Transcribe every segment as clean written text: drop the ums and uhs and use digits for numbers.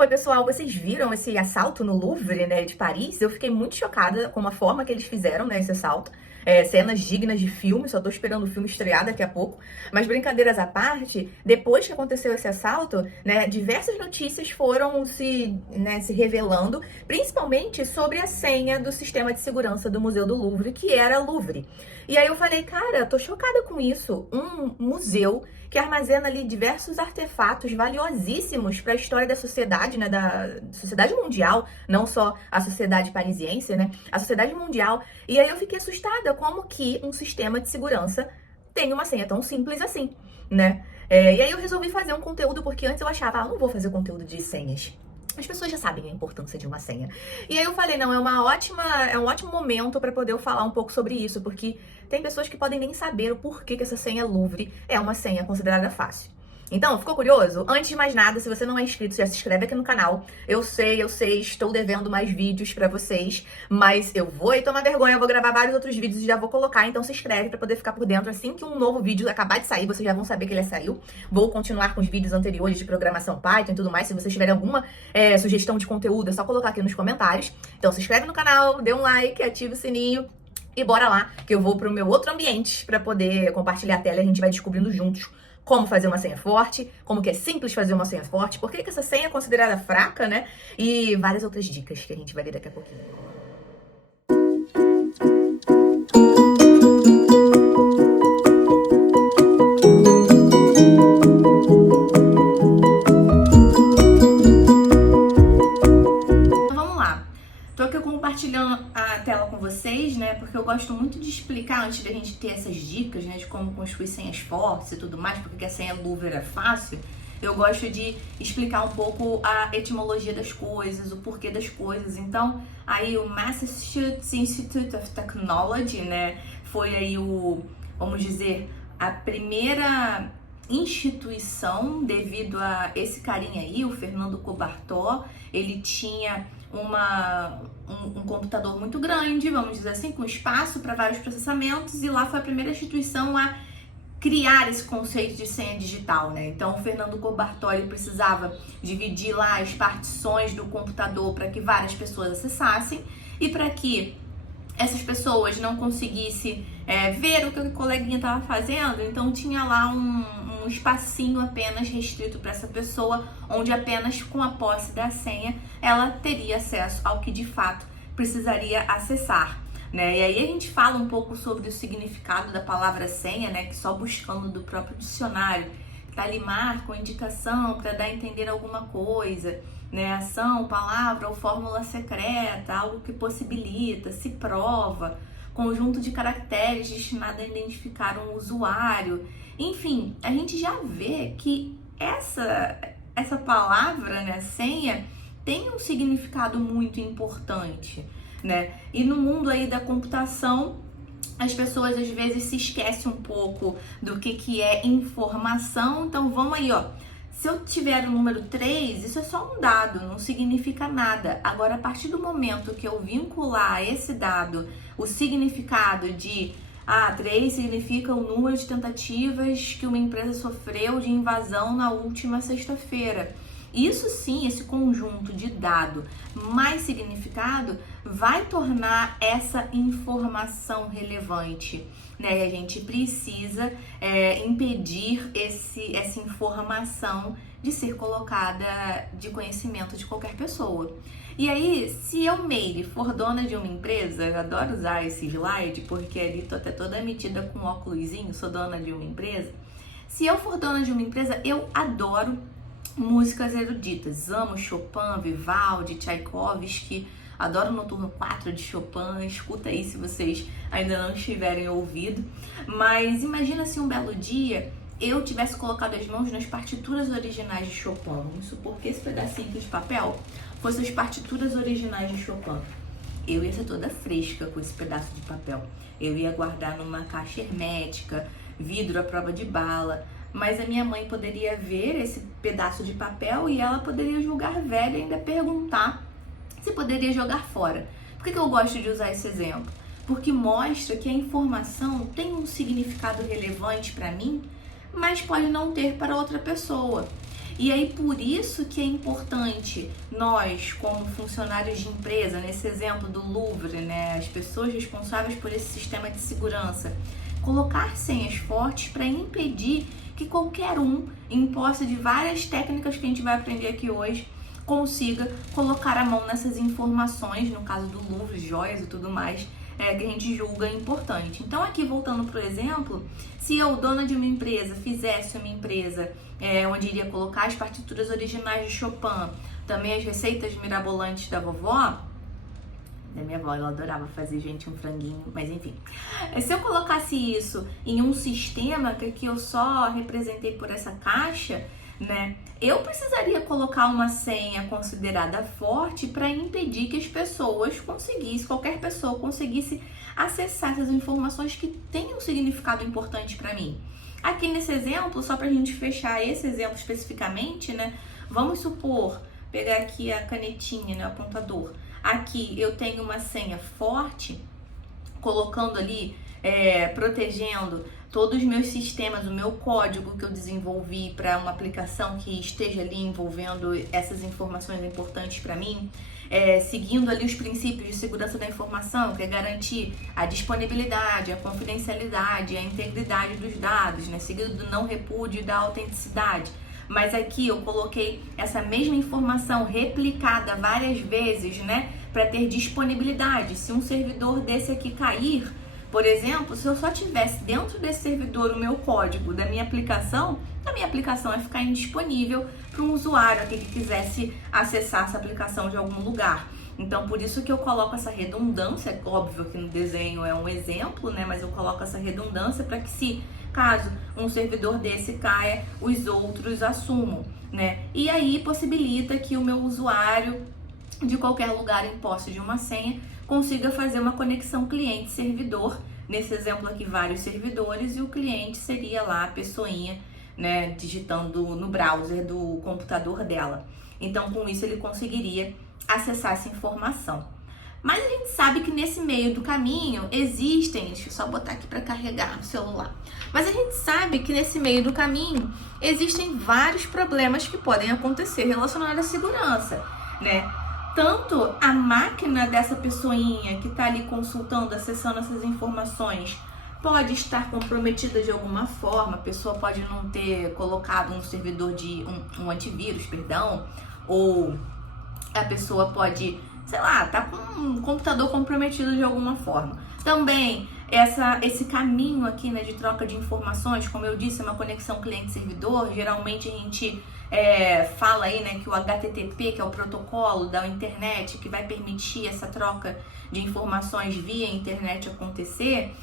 Oi, pessoal, vocês viram esse assalto no Louvre, né, de Paris? Eu fiquei muito chocada com a forma que eles fizeram, né, esse assalto. Cenas dignas de filme, só tô esperando o filme estrear daqui a pouco. Mas brincadeiras à parte, depois que aconteceu esse assalto, né, diversas notícias foram se revelando, principalmente sobre a senha do sistema de segurança do Museu do Louvre, que era Louvre. E aí eu falei, cara, tô chocada com isso. Um museu que armazena ali diversos artefatos valiosíssimos para a história da sociedade, né, da sociedade mundial, não só a sociedade parisiense, né, a sociedade mundial. E aí eu fiquei assustada como que um sistema de segurança tem uma senha tão simples assim, né? E aí eu resolvi fazer um conteúdo, porque antes eu achava, não vou fazer conteúdo de senhas. As pessoas já sabem a importância de uma senha. E aí eu falei, não, é um ótimo momento para poder eu falar um pouco sobre isso, porque tem pessoas que podem nem saber o porquê que essa senha Louvre é uma senha considerada fácil. Então, ficou curioso? Antes de mais nada, se você não é inscrito, já se inscreve aqui no canal. Eu sei, estou devendo mais vídeos pra vocês, mas eu vou tomar vergonha, eu vou gravar vários outros vídeos e já vou colocar, então se inscreve pra poder ficar por dentro. Assim que um novo vídeo acabar de sair, vocês já vão saber que ele saiu. Vou continuar com os vídeos anteriores de programação Python e tudo mais. Se vocês tiverem alguma sugestão de conteúdo, é só colocar aqui nos comentários. Então se inscreve no canal, dê um like, ativa o sininho. E bora lá, que eu vou pro meu outro ambiente pra poder compartilhar a tela e a gente vai descobrindo juntos como fazer uma senha forte, como que é simples fazer uma senha forte, por que essa senha é considerada fraca, né? E várias outras dicas que a gente vai ver daqui a pouquinho. Compartilhando a tela com vocês, né, porque eu gosto muito de explicar, antes da gente ter essas dicas, né, de como construir senhas fortes e tudo mais, porque a senha Louvre era fácil, eu gosto de explicar um pouco a etimologia das coisas, o porquê das coisas. Então, aí o Massachusetts Institute of Technology, né, foi aí vamos dizer, a primeira instituição devido a esse carinha aí, o Fernando Coubertin. Ele tinha um computador muito grande, vamos dizer assim, com espaço para vários processamentos, e lá foi a primeira instituição a criar esse conceito de senha digital, né? Então, o Fernando Coubertin precisava dividir lá as partições do computador para que várias pessoas acessassem, e para que essas pessoas não conseguissem ver o que o coleguinha estava fazendo, então tinha lá um espacinho apenas restrito para essa pessoa, onde apenas com a posse da senha ela teria acesso ao que de fato precisaria acessar, né? E aí a gente fala um pouco sobre o significado da palavra senha, né? Que só buscando do próprio dicionário, tá ali marca ou indicação para dar a entender alguma coisa, né? Ação, palavra ou fórmula secreta, algo que possibilita, se prova, conjunto de caracteres destinado a identificar um usuário. Enfim, a gente já vê que essa palavra, né, senha, tem um significado muito importante, né? E no mundo aí da computação, as pessoas às vezes se esquecem um pouco do que é informação. Então vamos aí, ó. Se eu tiver o número 3, isso é só um dado, não significa nada. Agora, a partir do momento que eu vincular a esse dado o significado de 3 significa o número de tentativas que uma empresa sofreu de invasão na última sexta-feira. Isso sim, esse conjunto de dado mais significado vai tornar essa informação relevante, né? E a gente precisa impedir essa informação de ser colocada de conhecimento de qualquer pessoa. E aí, se eu, Meire, for dona de uma empresa, eu adoro usar esse slide, porque ali tô até toda metida com óculosinho, sou dona de uma empresa. Se eu for dona de uma empresa, eu adoro músicas eruditas, amo Chopin, Vivaldi, Tchaikovsky, adoro Noturno 4 de Chopin, escuta aí se vocês ainda não estiverem ouvido. Mas imagina se um belo dia eu tivesse colocado as mãos nas partituras originais de Chopin. Vamos supor que esse pedacinho aqui de papel fossem as partituras originais de Chopin. Eu ia ser toda fresca com esse pedaço de papel. Eu ia guardar numa caixa hermética, vidro à prova de bala. Mas a minha mãe poderia ver esse pedaço de papel e ela poderia julgar velho e ainda perguntar se poderia jogar fora. Por que eu gosto de usar esse exemplo? Porque mostra que a informação tem um significado relevante para mim, mas pode não ter para outra pessoa. E aí por isso que é importante nós, como funcionários de empresa, nesse exemplo do Louvre, né, as pessoas responsáveis por esse sistema de segurança, colocar senhas fortes para impedir que qualquer um, em posse de várias técnicas que a gente vai aprender aqui hoje, consiga colocar a mão nessas informações, no caso do Louvre, joias e tudo mais, que a gente julga importante. Então aqui, voltando para o exemplo, se eu, dona de uma empresa, fizesse uma empresa onde iria colocar as partituras originais de Chopin, também as receitas mirabolantes da vovó, da minha avó, ela adorava fazer, gente, um franguinho, mas enfim. Se eu colocasse isso em um sistema que aqui eu só representei por essa caixa, né, eu precisaria colocar uma senha considerada forte para impedir que as pessoas conseguissem, qualquer pessoa conseguisse acessar essas informações que têm um significado importante para mim. Aqui nesse exemplo, só para a gente fechar esse exemplo especificamente, né, vamos supor, pegar aqui a canetinha, né, o apontador. Aqui eu tenho uma senha forte, colocando ali, protegendo todos os meus sistemas, o meu código que eu desenvolvi para uma aplicação que esteja ali envolvendo essas informações importantes para mim, seguindo ali os princípios de segurança da informação, que é garantir a disponibilidade, a confidencialidade, a integridade dos dados, né, seguido do não repúdio e da autenticidade. Mas aqui eu coloquei essa mesma informação replicada várias vezes, né, para ter disponibilidade. Se um servidor desse aqui cair, por exemplo, se eu só tivesse dentro desse servidor o meu código da minha aplicação, a minha aplicação ia ficar indisponível para um usuário aqui que quisesse acessar essa aplicação de algum lugar. Então, por isso que eu coloco essa redundância, óbvio que no desenho é um exemplo, né, mas eu coloco essa redundância para que, se caso um servidor desse caia, os outros assumam, né? E aí possibilita que o meu usuário de qualquer lugar em posse de uma senha consiga fazer uma conexão cliente-servidor. Nesse exemplo aqui, vários servidores, e o cliente seria lá a pessoinha, né, digitando no browser do computador dela. Então, com isso, ele conseguiria acessar essa informação. Mas a gente sabe que nesse meio do caminho existem, deixa eu só botar aqui para carregar o celular. Mas a gente sabe que nesse meio do caminho existem vários problemas que podem acontecer relacionados à segurança, né? Tanto a máquina dessa pessoinha que está ali consultando, acessando essas informações, pode estar comprometida de alguma forma. A pessoa pode não ter colocado um servidor de um antivírus, perdão, ou a pessoa pode, sei lá, tá com um computador comprometido de alguma forma. Também esse caminho aqui, né, de troca de informações, como eu disse, é uma conexão cliente-servidor. Geralmente a gente fala aí, né, que o HTTP, que é o protocolo da internet, que vai permitir essa troca de informações via internet acontecer.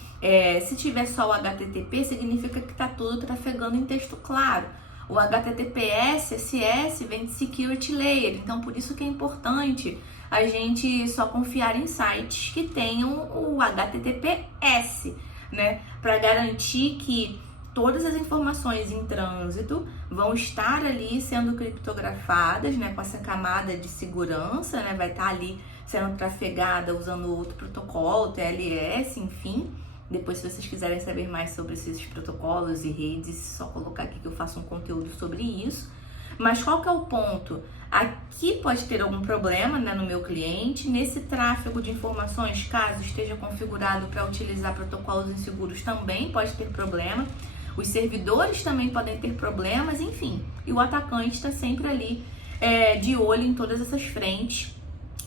Se tiver só o HTTP, significa que está tudo trafegando em texto claro. O HTTPS, SS, vem de Security Layer, então por isso que é importante a gente só confiar em sites que tenham o HTTPS, né, para garantir que todas as informações em trânsito vão estar ali sendo criptografadas, né, com essa camada de segurança, né, vai estar ali sendo trafegada usando outro protocolo, TLS, enfim. Depois, se vocês quiserem saber mais sobre esses protocolos e redes, é só colocar aqui que eu faço um conteúdo sobre isso. Mas qual que é o ponto? Aqui pode ter algum problema, né, no meu cliente. Nesse tráfego de informações, caso esteja configurado para utilizar protocolos inseguros, também pode ter problema. Os servidores também podem ter problemas, enfim. E o atacante está sempre ali de olho em todas essas frentes.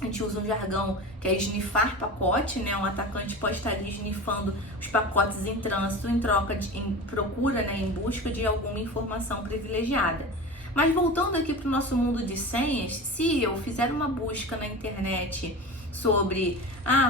A gente usa um jargão que é snifar pacote, né? Um atacante pode estar ali snifando os pacotes em trânsito em procura, né, em busca de alguma informação privilegiada. Mas voltando aqui para o nosso mundo de senhas, se eu fizer uma busca na internet sobre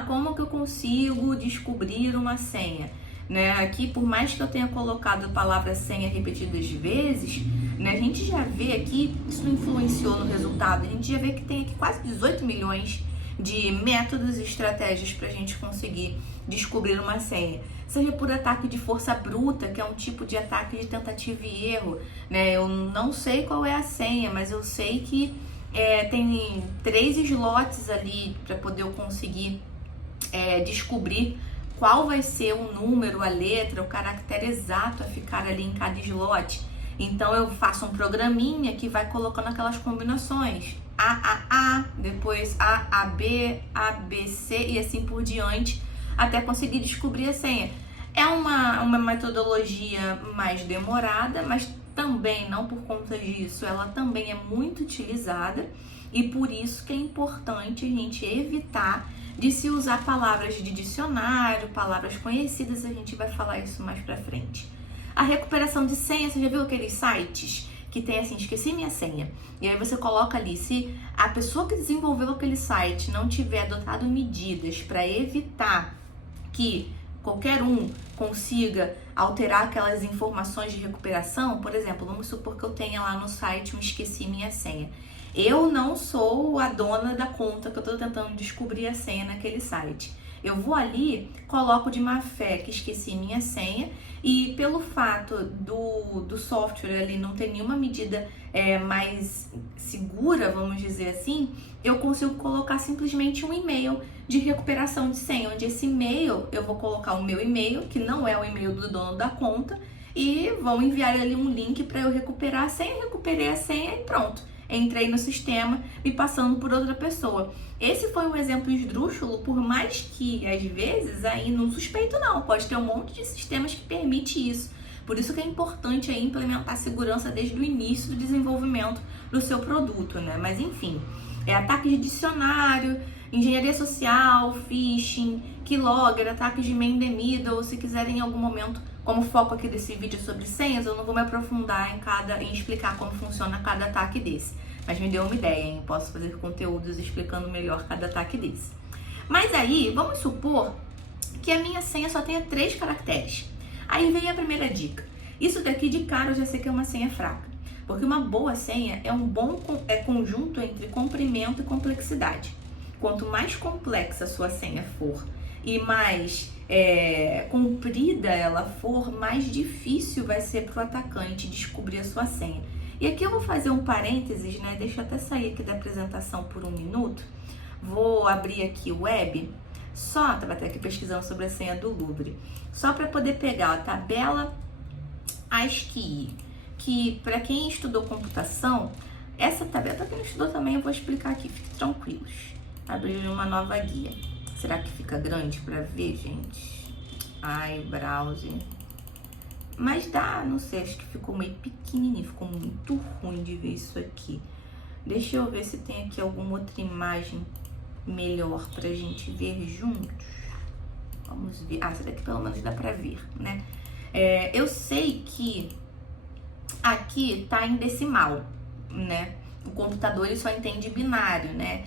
como que eu consigo descobrir uma senha, né? Aqui, por mais que eu tenha colocado a palavra senha repetidas vezes, né, a gente já vê aqui, isso influenciou no resultado, a gente já vê que tem aqui quase 18 milhões de métodos e estratégias para a gente conseguir descobrir uma senha. Seja por ataque de força bruta, que é um tipo de ataque de tentativa e erro, né? Eu não sei qual é a senha, mas eu sei que tem 3 slots ali para poder eu conseguir descobrir qual vai ser o número, a letra, o caractere exato a ficar ali em cada slot. Então eu faço um programinha que vai colocando aquelas combinações. A, depois A, B, C e assim por diante, até conseguir descobrir a senha. É uma metodologia mais demorada, mas também, não por conta disso, ela também é muito utilizada e por isso que é importante a gente evitar de se usar palavras de dicionário, palavras conhecidas, a gente vai falar isso mais pra frente. A recuperação de senha, você já viu aqueles sites que tem assim, esqueci minha senha, e aí você coloca ali, se a pessoa que desenvolveu aquele site não tiver adotado medidas para evitar que qualquer um consiga alterar aquelas informações de recuperação, por exemplo, vamos supor que eu tenha lá no site um esqueci minha senha. Eu não sou a dona da conta que eu estou tentando descobrir a senha naquele site. Eu vou ali, coloco de má fé que esqueci minha senha e pelo fato do software ali não ter nenhuma medida mais segura, vamos dizer assim, eu consigo colocar simplesmente um e-mail de recuperação de senha, onde esse e-mail eu vou colocar o meu e-mail, que não é o e-mail do dono da conta, e vão enviar ali um link para eu recuperar a senha, recuperei a senha e pronto. Entrei no sistema me passando por outra pessoa. Esse foi um exemplo esdrúxulo, por mais que às vezes aí não suspeito não, pode ter um monte de sistemas que permite isso. Por isso que é importante aí implementar segurança desde o início do desenvolvimento do seu produto, né? Mas enfim, ataques de dicionário, engenharia social, phishing, keylogger, ataques de man in the middle. Se quiserem em algum momento, como foco aqui desse vídeo sobre senhas, eu não vou me aprofundar em explicar como funciona cada ataque desse. Mas me deu uma ideia, hein? Posso fazer conteúdos explicando melhor cada ataque desse. Mas aí, vamos supor que a minha senha só tenha 3 caracteres. Aí vem a primeira dica. Isso daqui de cara eu já sei que é uma senha fraca. Porque uma boa senha é um bom conjunto entre comprimento e complexidade. Quanto mais complexa a sua senha for e mais comprida ela for, mais difícil vai ser para o atacante descobrir a sua senha. E aqui eu vou fazer um parênteses, né? Deixa eu até sair aqui da apresentação por um minuto. Vou abrir aqui o web, estava até aqui pesquisando sobre a senha do Louvre, só para poder pegar a tabela ASCII, que para quem estudou computação, essa tabela, para quem não estudou também eu vou explicar aqui, fiquem tranquilos. Abrir uma nova guia. Será que fica grande para ver, gente? Ai, browser. Mas dá, não sei, acho que ficou meio pequenininho, ficou muito ruim de ver isso aqui. Deixa eu ver se tem aqui alguma outra imagem melhor pra gente ver juntos. Vamos ver. Essa daqui pelo menos dá pra ver, né? Eu sei que aqui tá em decimal, né? O computador ele só entende binário, né?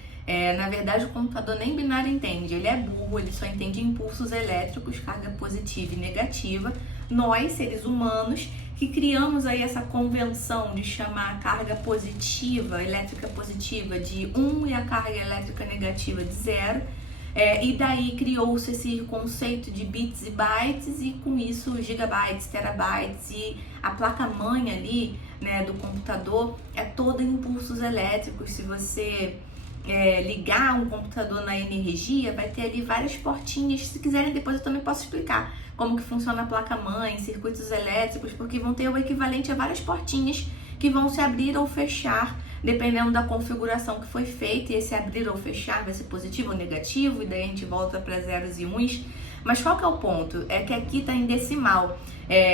Na verdade, o computador nem binário entende, ele é burro, ele só entende impulsos elétricos, carga positiva e negativa. Nós, seres humanos, que criamos aí essa convenção de chamar a carga positiva, elétrica positiva de 1 e a carga elétrica negativa de 0. E daí criou-se esse conceito de bits e bytes e com isso gigabytes, terabytes e a placa-mãe ali, né, do computador é toda impulsos elétricos. Se você ligar um computador na energia, vai ter ali várias portinhas. Se quiserem depois eu também posso explicar como que funciona a placa-mãe, circuitos elétricos, porque vão ter o equivalente a várias portinhas que vão se abrir ou fechar, dependendo da configuração que foi feita, e esse abrir ou fechar vai ser positivo ou negativo, e daí a gente volta para zeros e uns. Mas qual que é o ponto? É que aqui está em decimal.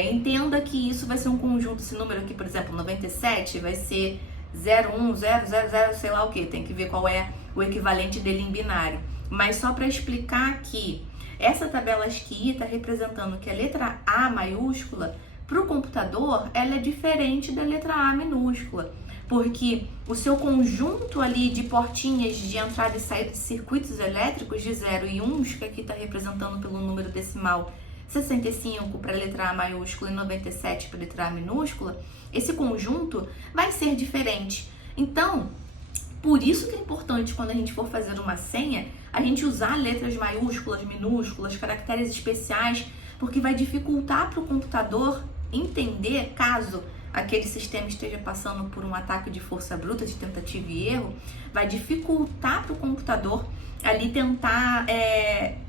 Entenda que isso vai ser um conjunto, esse número aqui, por exemplo, 97, vai ser 01, 0, 0, 0, sei lá o que, tem que ver qual é o equivalente dele em binário. Mas só para explicar que essa tabela ASCII está representando que a letra A maiúscula, para o computador, ela é diferente da letra A minúscula, porque o seu conjunto ali de portinhas de entrada e saída de circuitos elétricos de 0 e 1, que aqui está representando pelo número decimal 65 para a letra A maiúscula e 97 para a letra A minúscula, esse conjunto vai ser diferente. Então, por isso que é importante quando a gente for fazer uma senha, a gente usar letras maiúsculas, minúsculas, caracteres especiais, porque vai dificultar para o computador entender, caso aquele sistema esteja passando por um ataque de força bruta, de tentativa e erro, vai dificultar para o computador ali tentar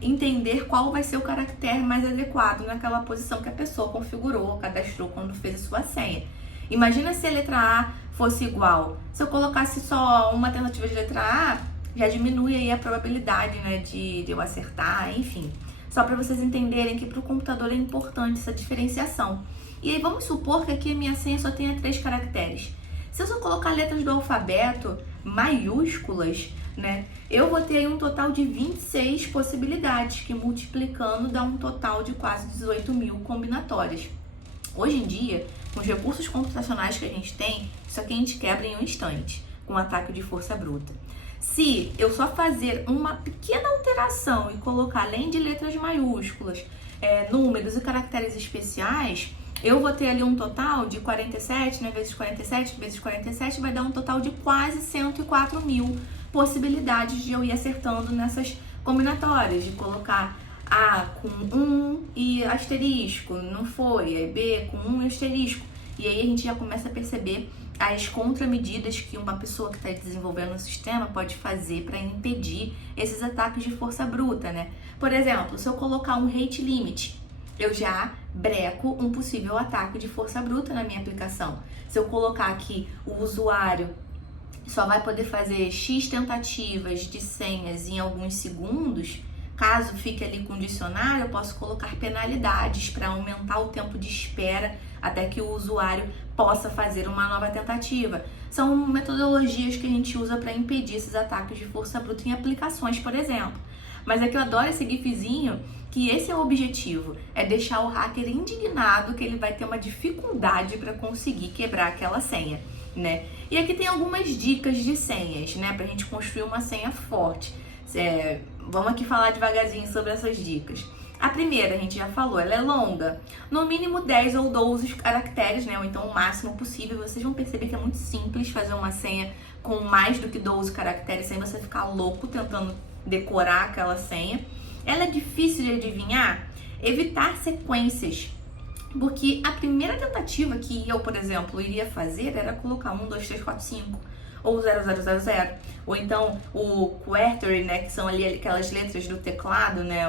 entender qual vai ser o caractere mais adequado naquela posição que a pessoa configurou, cadastrou quando fez a sua senha. Imagina se a letra A fosse igual. Se eu colocasse só uma tentativa de letra A, já diminui aí a probabilidade, né, de eu acertar, enfim. Só para vocês entenderem que para o computador é importante essa diferenciação. E aí vamos supor que aqui a minha senha só tenha 3 caracteres. Se eu só colocar letras do alfabeto maiúsculas, né, eu vou ter aí um total de 26 possibilidades, que multiplicando dá um total de quase 18 mil combinatórias. Hoje em dia, com os recursos computacionais que a gente tem, isso aqui a gente quebra em um instante, com um ataque de força bruta. Se eu só fazer uma pequena alteração e colocar, além de letras maiúsculas, números e caracteres especiais, eu vou ter ali um total de 47, né, vezes 47, vezes 47, vai dar um total de quase 104 mil possibilidades de eu ir acertando nessas combinatórias, de colocar A com 1 e asterisco, não foi, aí B com 1 e asterisco. E aí a gente já começa a perceber as contramedidas que uma pessoa que está desenvolvendo um sistema pode fazer para impedir esses ataques de força bruta, né? Por exemplo, se eu colocar um rate limit, eu já breco um possível ataque de força bruta na minha aplicação. Se eu colocar aqui o usuário só vai poder fazer X tentativas de senhas em alguns segundos, caso fique ali com o dicionário, eu posso colocar penalidades para aumentar o tempo de espera até que o usuário possa fazer uma nova tentativa. São metodologias que a gente usa para impedir esses ataques de força bruta em aplicações, por exemplo. Mas é que eu adoro esse gifzinho, que esse é o objetivo, é deixar o hacker indignado que ele vai ter uma dificuldade para conseguir quebrar aquela senha, né? E aqui tem algumas dicas de senhas, né, pra gente construir uma senha forte. Vamos aqui falar devagarzinho sobre essas dicas. A primeira, a gente já falou, ela é longa, no mínimo 10 ou 12 caracteres, né, ou então o máximo possível. Vocês vão perceber que é muito simples fazer uma senha com mais do que 12 caracteres, sem você ficar louco tentando decorar aquela senha. Ela é difícil de adivinhar? Evitar sequências, porque a primeira tentativa que eu, por exemplo, iria fazer era colocar 1, 2, 3, 4, 5, ou 0000, ou então o quaterny, né, que são ali aquelas letras do teclado, né,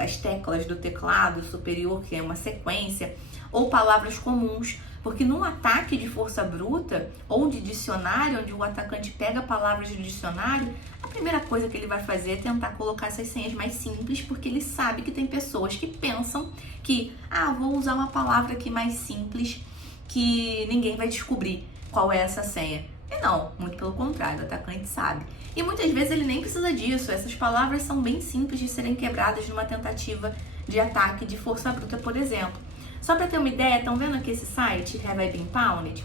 as teclas do teclado superior, que é uma sequência, ou palavras comuns, porque num ataque de força bruta ou de dicionário, onde o atacante pega palavras do dicionário, a primeira coisa que ele vai fazer é tentar colocar essas senhas mais simples, porque ele sabe que tem pessoas que pensam que, vou usar uma palavra aqui mais simples que ninguém vai descobrir qual é essa senha. E não, muito pelo contrário, o atacante sabe. E muitas vezes ele nem precisa disso, essas palavras são bem simples de serem quebradas numa tentativa de ataque de força bruta, por exemplo. Só para ter uma ideia, estão vendo aqui esse site, Have I Been Pwned?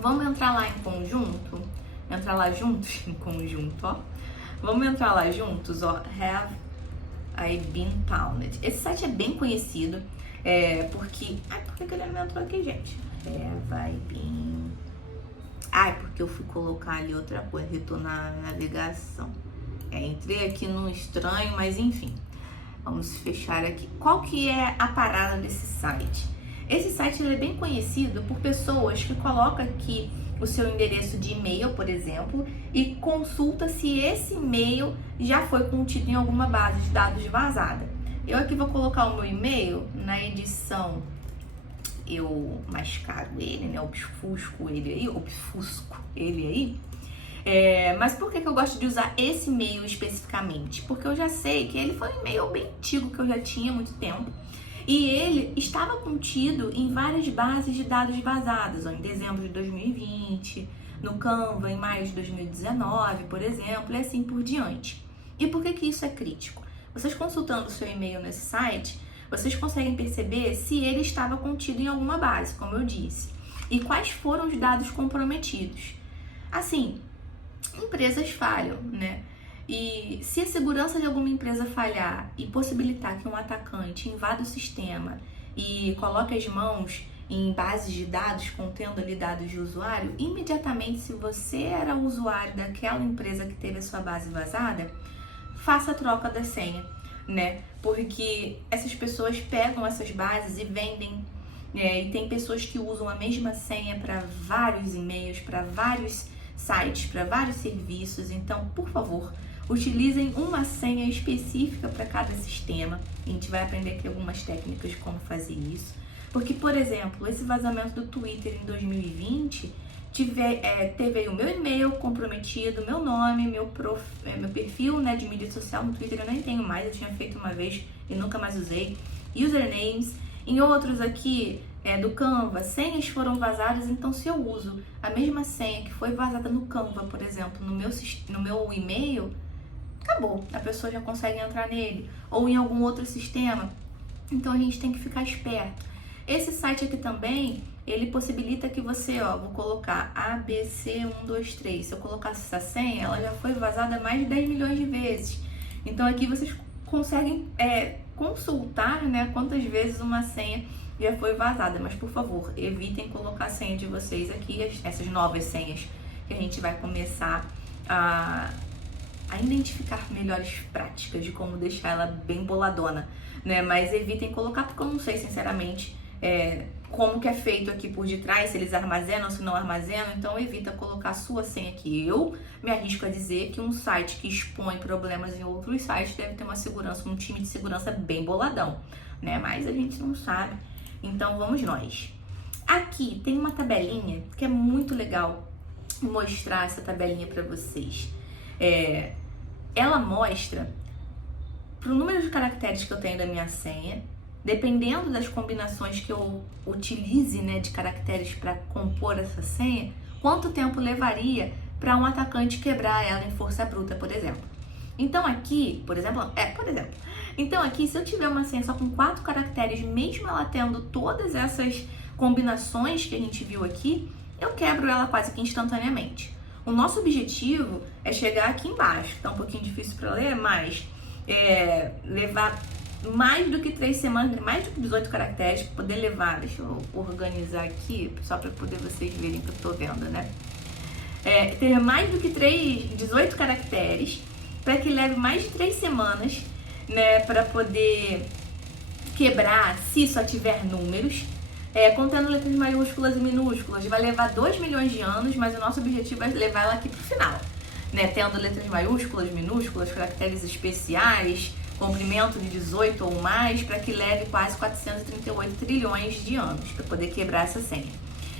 Vamos entrar lá em conjunto, entrar lá juntos, em conjunto, ó. Vamos entrar lá juntos, ó, Have I Been Pwned. Esse site é bem conhecido, porque... por que ele não entrou aqui, gente? Have I Been... porque eu fui colocar ali outra coisa, retornar a navegação. Entrei aqui num estranho, mas enfim. Vamos fechar aqui. Qual que é a parada desse site? Esse site ele é bem conhecido por pessoas que colocam aqui o seu endereço de e-mail, por exemplo, e consulta se esse e-mail já foi contido em alguma base de dados vazada. Eu aqui vou colocar o meu e-mail na edição, eu mascaro ele, né, obfusco ele aí. Mas por que eu gosto de usar esse e-mail especificamente? Porque eu já sei que ele foi um e-mail bem antigo, que eu já tinha há muito tempo. E ele estava contido em várias bases de dados vazadas, em dezembro de 2020, no Canva em maio de 2019, por exemplo, e assim por diante. E por que isso é crítico? Vocês consultando o seu e-mail nesse site, vocês conseguem perceber se ele estava contido em alguma base, como eu disse, e quais foram os dados comprometidos. Assim, empresas falham, né? E se a segurança de alguma empresa falhar e possibilitar que um atacante invada o sistema e coloque as mãos em bases de dados contendo ali dados de usuário, imediatamente, se você era o usuário daquela empresa que teve a sua base vazada, faça a troca da senha, né? Porque essas pessoas pegam essas bases e vendem, e tem pessoas que usam a mesma senha para vários e-mails, para vários sites, para vários serviços. Então, por favor, utilizem uma senha específica para cada sistema. A gente vai aprender aqui algumas técnicas de como fazer isso. Porque, por exemplo, esse vazamento do Twitter em 2020 teve aí o meu e-mail comprometido, meu nome, meu perfil, né, de mídia social no Twitter eu nem tenho mais, eu tinha feito uma vez e nunca mais usei. Usernames. Em outros aqui, do Canva, senhas foram vazadas, então se eu uso a mesma senha que foi vazada no Canva, por exemplo, no meu e-mail, acabou, a pessoa já consegue entrar nele, ou em algum outro sistema. Então a gente tem que ficar esperto. Esse site aqui também, ele possibilita que você, vou colocar ABC123, se eu colocar essa senha, ela já foi vazada mais de 10 milhões de vezes. Então aqui vocês conseguem consultar, né, quantas vezes uma senha já foi vazada, mas por favor, evitem colocar a senha de vocês aqui, essas novas senhas que a gente vai começar a identificar melhores práticas de como deixar ela bem boladona, né? Mas evitem colocar, porque eu não sei, sinceramente, como que é feito aqui por detrás, se eles armazenam, se não armazenam, então evita colocar a sua senha aqui. Eu me arrisco a dizer que um site que expõe problemas em outros sites deve ter uma segurança, um time de segurança bem boladão, né? Mas a gente não sabe, então vamos nós. Aqui tem uma tabelinha que é muito legal mostrar essa tabelinha para vocês. Ela mostra pro número de caracteres que eu tenho da minha senha, dependendo das combinações que eu utilize, né, de caracteres para compor essa senha, quanto tempo levaria para um atacante quebrar ela em força bruta, por exemplo. Então aqui, então aqui, se eu tiver uma senha só com 4 caracteres, mesmo ela tendo todas essas combinações que a gente viu aqui, eu quebro ela quase que instantaneamente. O nosso objetivo é chegar aqui embaixo, tá um pouquinho difícil para ler, mas levar mais do que 3 semanas, mais do que 18 caracteres, para poder levar, deixa eu organizar aqui, só para poder vocês verem que eu tô vendo, né? Ter mais do que 18 caracteres, para que leve mais de 3 semanas, né, para poder quebrar, se só tiver números. Contendo letras maiúsculas e minúsculas, vai levar 2 milhões de anos, mas o nosso objetivo é levar ela aqui pro final, né? Tendo letras maiúsculas, minúsculas, caracteres especiais, comprimento de 18 ou mais, para que leve quase 438 trilhões de anos para poder quebrar essa senha.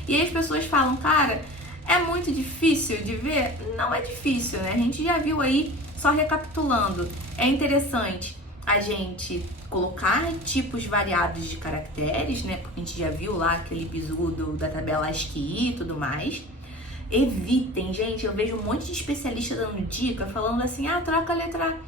E aí as pessoas falam, cara, é muito difícil de ver? Não é difícil, né? A gente já viu aí, só recapitulando, é interessante a gente colocar tipos variados de caracteres, né? Porque a gente já viu lá aquele bizu da tabela ASCII e tudo mais. Evitem, gente, eu vejo um monte de especialista dando dica, falando assim, troca a letra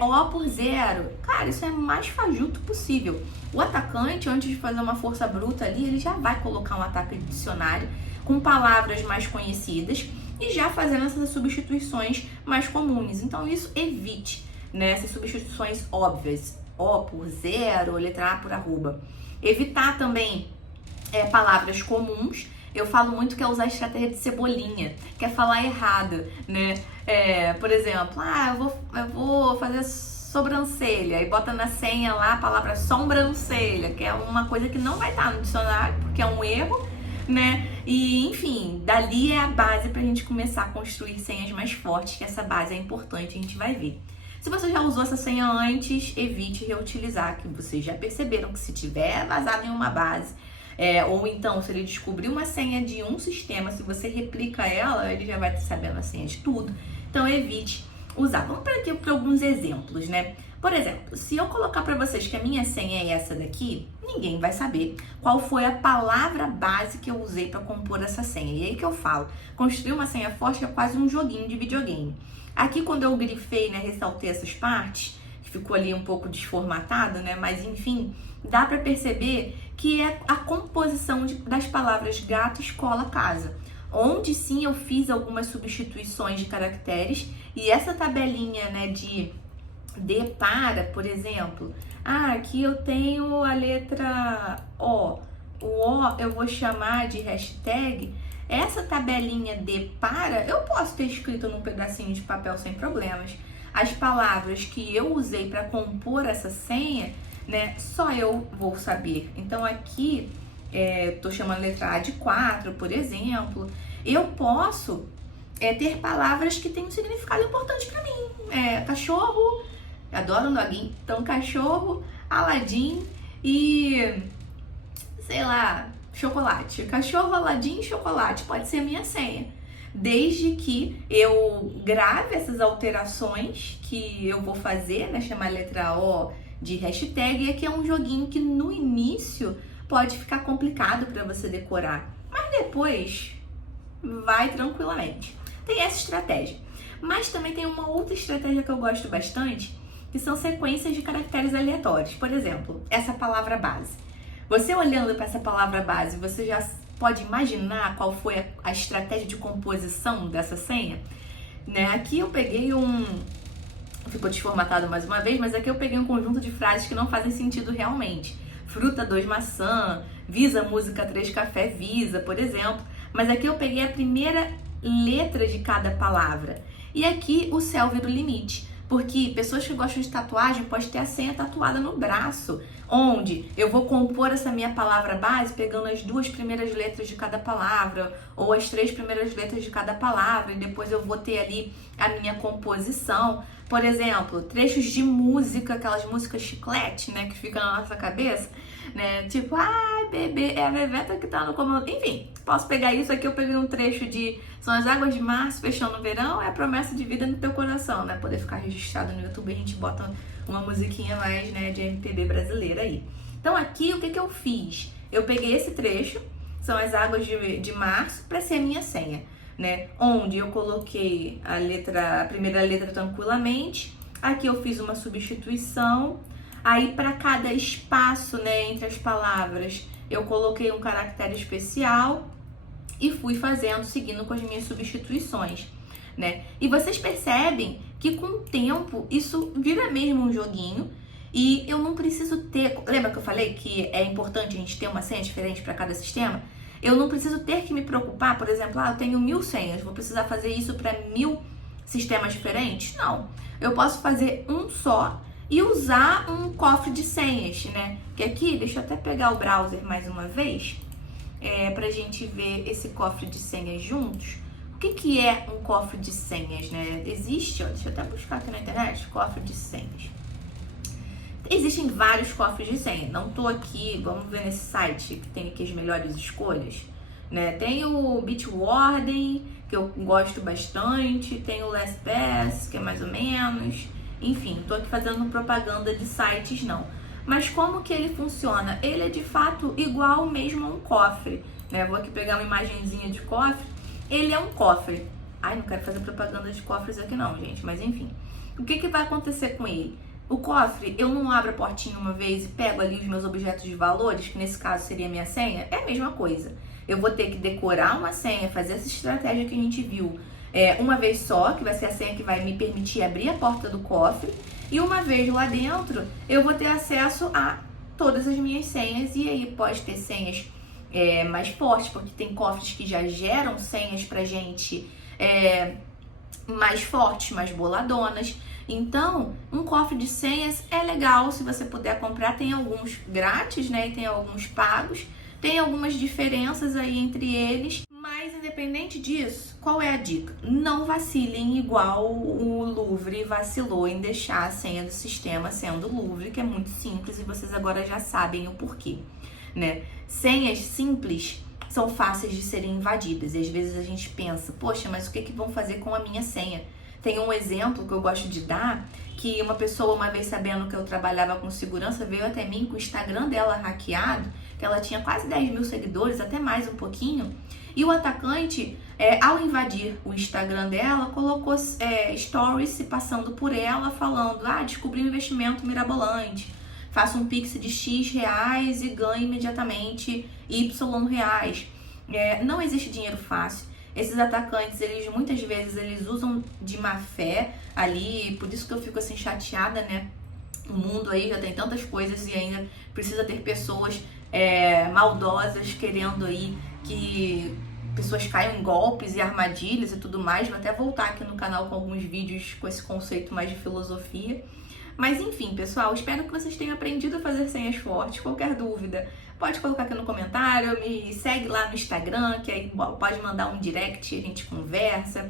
O por 0. Cara, isso é o mais fajuto possível. O atacante, antes de fazer uma força bruta ali, ele já vai colocar um ataque de dicionário com palavras mais conhecidas e já fazendo essas substituições mais comuns. Então isso evite, né, essas substituições óbvias, O por 0, letra A por arroba. Evitar também palavras comuns. Eu falo muito que é usar a estratégia de cebolinha, que é falar errado, né? Por exemplo, eu vou fazer sobrancelha e bota na senha lá a palavra sobrancelha, que é uma coisa que não vai estar no dicionário, porque é um erro, né? E, enfim, dali é a base pra gente começar a construir senhas mais fortes, que essa base é importante, a gente vai ver. Se você já usou essa senha antes, evite reutilizar, que vocês já perceberam que se tiver vazado em uma base, ou então se ele descobrir uma senha de um sistema, se você replica ela, ele já vai estar sabendo a senha de tudo. Então evite usar. Vamos para aqui para alguns exemplos, né? Por exemplo, se eu colocar para vocês que a minha senha é essa daqui, ninguém vai saber qual foi a palavra base que eu usei para compor essa senha. E aí que eu falo, construir uma senha forte é quase um joguinho de videogame. Aqui quando eu grifei, né, ressaltei essas partes, que ficou ali um pouco desformatado, né, mas enfim, dá para perceber que é a composição das palavras gato, escola, casa. Onde sim eu fiz algumas substituições de caracteres e essa tabelinha, né, de para, por exemplo, aqui eu tenho a letra O. O O eu vou chamar de hashtag. Essa tabelinha de para, eu posso ter escrito num pedacinho de papel sem problemas. As palavras que eu usei para compor essa senha, né, só eu vou saber. Então aqui, tô chamando a letra A de 4, por exemplo. Eu posso ter palavras que têm um significado importante para mim. Cachorro, adoro um doguinho. Então, cachorro, Aladim e sei lá, chocolate. Cachorro, Aladim, chocolate. Pode ser a minha senha. Desde que eu grave essas alterações que eu vou fazer, né? Chamar a letra O de hashtag. E aqui é um joguinho que no início pode ficar complicado para você decorar. Mas depois vai tranquilamente. Tem essa estratégia. Mas também tem uma outra estratégia que eu gosto bastante, que são sequências de caracteres aleatórios. Por exemplo, essa palavra base. Você olhando para essa palavra base, você já pode imaginar qual foi a estratégia de composição dessa senha? Né? Aqui eu peguei ficou desformatado mais uma vez, mas aqui eu peguei um conjunto de frases que não fazem sentido realmente. Fruta 2 maçã, Visa música 3 café, Visa, por exemplo. Mas aqui eu peguei a primeira letra de cada palavra. E aqui o céu vira o limite. Porque pessoas que gostam de tatuagem podem ter a senha tatuada no braço, onde eu vou compor essa minha palavra base pegando as 2 primeiras letras de cada palavra, ou as 3 primeiras letras de cada palavra, e depois eu vou ter ali a minha composição. Por exemplo, trechos de música, aquelas músicas chiclete, né, que ficam na nossa cabeça, né, tipo, ai, bebê, é a bebeta que tá no comando. Enfim, posso pegar isso aqui, eu peguei um trecho de São as águas de março fechando o verão, é a promessa de vida no teu coração, né, poder ficar registrado no YouTube, a gente bota uma musiquinha mais, né, de MPB brasileira aí. Então aqui, o que eu fiz? Eu peguei esse trecho, São as águas de março, para ser a minha senha, né? Onde eu coloquei a primeira letra tranquilamente. Aqui eu fiz uma substituição. Aí para cada espaço, né, entre as palavras, eu coloquei um caractere especial e fui fazendo, seguindo com as minhas substituições, né? E vocês percebem que com o tempo isso vira mesmo um joguinho. E eu não preciso ter... Lembra que eu falei que é importante a gente ter uma senha diferente para cada sistema? Eu não preciso ter que me preocupar, por exemplo, eu tenho 1000 senhas, vou precisar fazer isso para 1000 sistemas diferentes? Não. Eu posso fazer um só e usar um cofre de senhas, né? Que aqui, deixa eu até pegar o browser mais uma vez, pra gente ver esse cofre de senhas juntos. O que é um cofre de senhas, né? Existe, ó, deixa eu até buscar aqui na internet, cofre de senhas. Existem vários cofres de senha. Não tô aqui, vamos ver nesse site que tem aqui as melhores escolhas, né? Tem o Bitwarden, que eu gosto bastante, tem o LastPass, que é mais ou menos. Enfim, tô aqui fazendo propaganda de sites não. Mas como que ele funciona? Ele é de fato igual mesmo a um cofre, né? Vou aqui pegar uma imagenzinha de cofre. Ele é um cofre. Ai, não quero fazer propaganda de cofres aqui não, gente, mas enfim. O que vai acontecer com ele? O cofre, eu não abro a portinha uma vez e pego ali os meus objetos de valores, que nesse caso seria a minha senha, é a mesma coisa. Eu vou ter que decorar uma senha, fazer essa estratégia que a gente viu uma vez só, que vai ser a senha que vai me permitir abrir a porta do cofre, e uma vez lá dentro, eu vou ter acesso a todas as minhas senhas, e aí pode ter senhas mais fortes, porque tem cofres que já geram senhas pra gente mais fortes, mais boladonas. Então, um cofre de senhas é legal se você puder comprar. Tem alguns grátis, né? E tem alguns pagos. Tem algumas diferenças aí entre eles. Mas, independente disso, qual é a dica? Não vacilem igual o Louvre vacilou em deixar a senha do sistema sendo Louvre, que é muito simples e vocês agora já sabem o porquê, né? Senhas simples são fáceis de serem invadidas. E às vezes a gente pensa, poxa, mas o que vão fazer com a minha senha? Tem um exemplo que eu gosto de dar, que uma pessoa, uma vez sabendo que eu trabalhava com segurança, veio até mim com o Instagram dela hackeado, que ela tinha quase 10.000 seguidores, até mais um pouquinho, e o atacante, ao invadir o Instagram dela, colocou stories se passando por ela, falando, descobri um investimento mirabolante, faça um pix de X reais e ganhe imediatamente Y reais. Não existe dinheiro fácil. Esses atacantes, muitas vezes eles usam de má fé ali, por isso que eu fico assim chateada, né? O mundo aí já tem tantas coisas e ainda precisa ter pessoas maldosas querendo aí que pessoas caiam em golpes e armadilhas e tudo mais. Vou até voltar aqui no canal com alguns vídeos com esse conceito mais de filosofia. Mas enfim, pessoal, espero que vocês tenham aprendido a fazer senhas fortes. Qualquer dúvida, pode colocar aqui no comentário, me segue lá no Instagram, que aí pode mandar um direct, a gente conversa.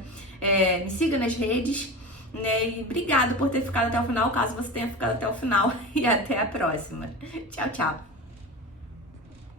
Me siga nas redes, né? E obrigado por ter ficado até o final, caso você tenha ficado até o final. E até a próxima. Tchau, tchau.